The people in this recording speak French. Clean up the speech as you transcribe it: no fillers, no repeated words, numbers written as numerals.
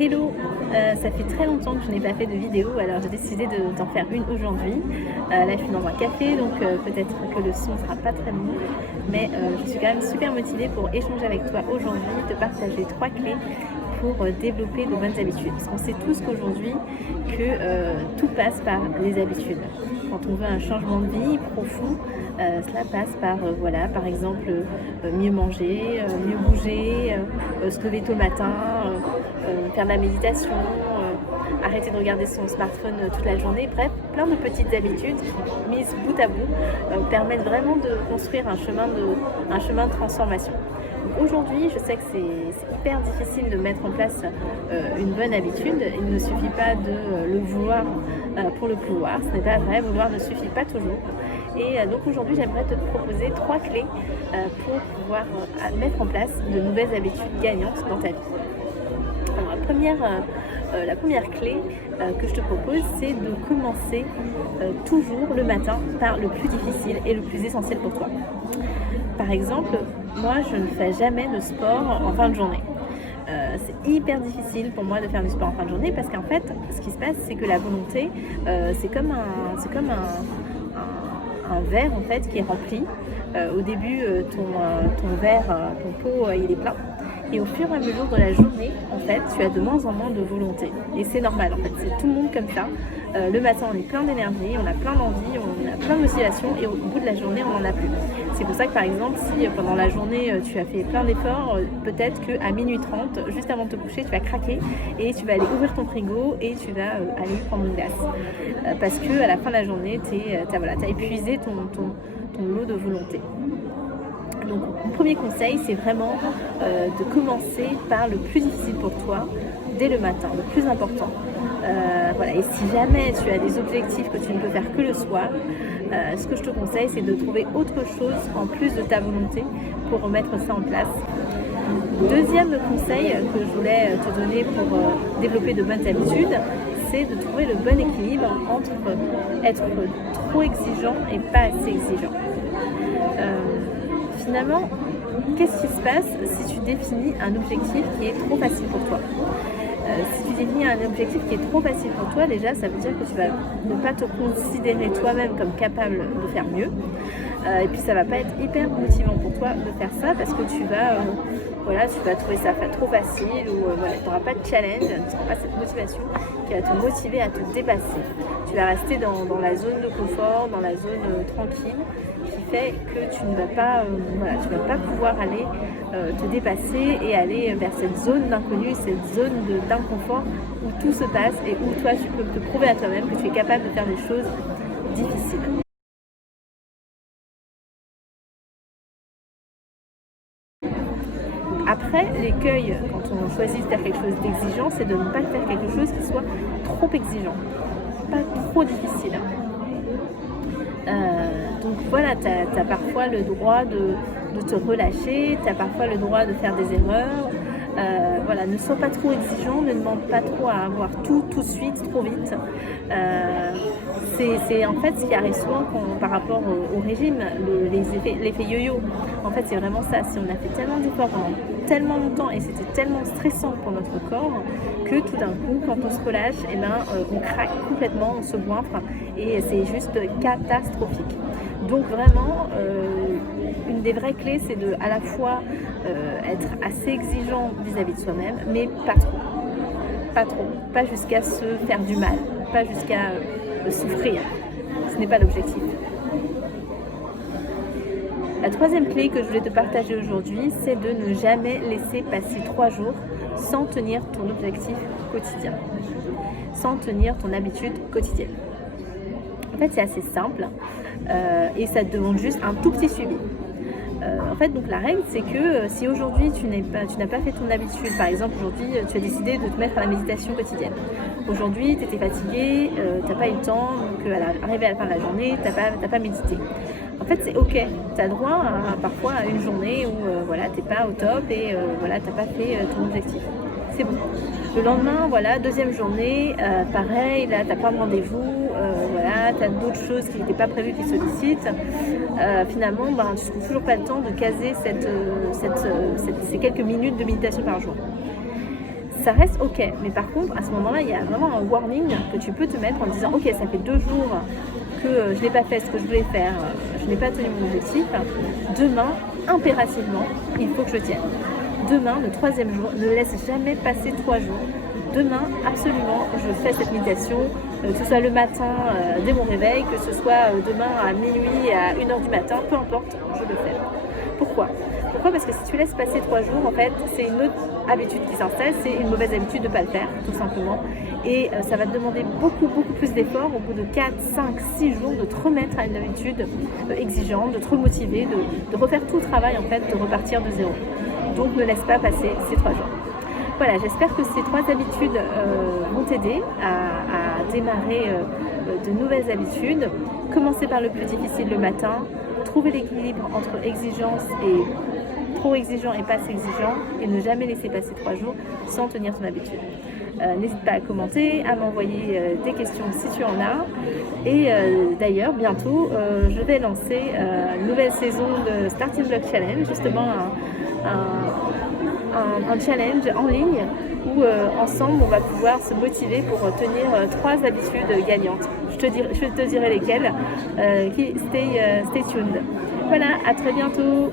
Hello, ça fait très longtemps que je n'ai pas fait de vidéo, alors j'ai décidé d'en faire une aujourd'hui. Là je suis dans un café, donc peut-être que le son ne sera pas très bon, mais je suis quand même super motivée pour échanger avec toi aujourd'hui, te partager 3 clés pour développer de bonnes habitudes. Parce qu'on sait tous qu'aujourd'hui que tout passe par les habitudes. Quand on veut un changement de vie profond, cela passe par, voilà, par exemple, mieux manger, mieux bouger, se lever tôt le matin, faire de la méditation, arrêter de regarder son smartphone toute la journée. Bref, plein de petites habitudes qui, mises bout à bout, permettent vraiment de construire un chemin de transformation. Donc aujourd'hui, je sais que c'est hyper difficile de mettre en place une bonne habitude. Il ne suffit pas de le vouloir pour le pouvoir. Ce n'est pas vrai, vouloir ne suffit pas toujours. Et donc aujourd'hui, j'aimerais te proposer 3 clés pour pouvoir mettre en place de nouvelles habitudes gagnantes dans ta vie. Alors, la première clé que je te propose, c'est de commencer toujours le matin par le plus difficile et le plus essentiel pour toi. Par exemple, moi, je ne fais jamais de sport en fin de journée. C'est hyper difficile pour moi de faire du sport en fin de journée parce qu'en fait, ce qui se passe, c'est que la volonté, c'est comme un verre en fait qui est rempli. Au début, ton verre, ton pot, il est plein. Et au fur et à mesure de la journée, en fait, tu as de moins en moins de volonté. Et c'est normal, en fait, c'est tout le monde comme ça. Le matin, on est plein d'énergie, on a plein d'envie, on a plein de motivation, et au bout de la journée, on n'en a plus. C'est pour ça que, par exemple, si pendant la journée, tu as fait plein d'efforts, peut-être qu'à minuit 30, juste avant de te coucher, tu vas craquer et tu vas aller ouvrir ton frigo et tu vas aller prendre une glace. Parce qu'à la fin de la journée, tu as épuisé ton lot de volonté. Donc, mon premier conseil, c'est vraiment de commencer par le plus difficile pour toi dès le matin, le plus important. Voilà. Et si jamais tu as des objectifs que tu ne peux faire que le soir, ce que je te conseille, c'est de trouver autre chose en plus de ta volonté pour remettre ça en place. Deuxième conseil que je voulais te donner pour développer de bonnes habitudes, c'est de trouver le bon équilibre entre être trop exigeant et pas assez exigeant. Finalement, qu'est-ce qui se passe si tu définis un objectif qui est trop facile pour toi ? Si tu définis un objectif qui est trop facile pour toi, déjà, ça veut dire que tu vas ne pas te considérer toi-même comme capable de faire mieux. Et puis, ça va pas être hyper motivant pour toi de faire ça parce que tu vas trouver ça trop facile ou tu n'auras pas de challenge, tu n'auras pas cette motivation qui va te motiver à te dépasser. Tu vas rester dans la zone de confort, dans la zone tranquille, qui fait que tu ne vas pas pouvoir aller te dépasser et aller vers cette zone d'inconnu, cette zone d'inconfort où tout se passe et où toi tu peux te prouver à toi-même que tu es capable de faire des choses difficiles. Après, l'écueil, quand on choisit de faire quelque chose d'exigeant, c'est de ne pas faire quelque chose qui soit trop exigeant, pas trop difficile. Donc voilà, tu as parfois le droit de te relâcher, tu as parfois le droit de faire des erreurs. Ne sois pas trop exigeant, ne demande pas trop à avoir tout de suite, trop vite. C'est en fait ce qui arrive souvent par rapport au régime, l'effet yo-yo. En fait, c'est vraiment ça. Si on a fait tellement d'efforts pendant tellement longtemps et c'était tellement stressant pour notre corps que tout d'un coup, quand on se relâche, on craque complètement, on se goinfre et c'est juste catastrophique. Donc vraiment, une des vraies clés, c'est de à la fois être assez exigeant vis-à-vis de soi-même, mais pas trop. Pas trop. Pas jusqu'à se faire du mal, pas jusqu'à souffrir. Ce n'est pas l'objectif. La troisième clé que je voulais te partager aujourd'hui, c'est de ne jamais laisser passer 3 jours sans tenir ton objectif quotidien, sans tenir ton habitude quotidienne. En fait, c'est assez simple et ça te demande juste un tout petit suivi. En fait, donc la règle, c'est que si aujourd'hui tu n'as pas fait ton habitude, par exemple aujourd'hui tu as décidé de te mettre à la méditation quotidienne. Aujourd'hui tu étais fatigué, tu n'as pas eu le temps, donc arrivé à la fin de la journée, tu n'as pas médité. En fait, c'est ok, tu as droit parfois à une journée où tu n'es pas au top et tu n'as pas fait ton objectif. C'est bon. Le lendemain, deuxième journée, pareil, là tu as plein de rendez-vous, tu as d'autres choses qui n'étaient pas prévues qui sollicitent. Finalement, tu ne trouves toujours pas le temps de caser ces quelques minutes de méditation par jour. ça reste ok. Mais par contre, à ce moment-là, il y a vraiment un warning que tu peux te mettre en disant ok, ça fait 2 jours que je n'ai pas fait ce que je voulais faire, je n'ai pas tenu mon objectif. Demain, impérativement, il faut que je tienne. Demain, le 3e jour, ne laisse jamais passer 3 jours. Demain, absolument, je fais cette méditation, que ce soit le matin dès mon réveil, que ce soit demain à minuit, à 1h du matin, peu importe, je le fais. Pourquoi ? Parce que si tu laisses passer 3 jours, en fait, c'est une autre habitude qui s'installe, c'est une mauvaise habitude de ne pas le faire, tout simplement. Et ça va te demander beaucoup plus d'efforts au bout de 4, 5, 6 jours de te remettre à une habitude exigeante, de te remotiver, de refaire tout le travail, en fait, de repartir de zéro. Donc ne laisse pas passer ces 3 jours. Voilà, j'espère que ces 3 habitudes vont t'aider à démarrer de nouvelles habitudes. Commencer par le plus difficile le matin, trouver l'équilibre entre exigence et trop exigeant et pas assez exigeant, et ne jamais laisser passer 3 jours sans tenir ton habitude. N'hésite pas à commenter, à m'envoyer des questions si tu en as. Et d'ailleurs, bientôt, je vais lancer une nouvelle saison de Starting Block Challenge, justement un challenge en ligne où ensemble on va pouvoir se motiver pour tenir 3 habitudes gagnantes. Je te dirai lesquelles. Stay tuned. Voilà, à très bientôt.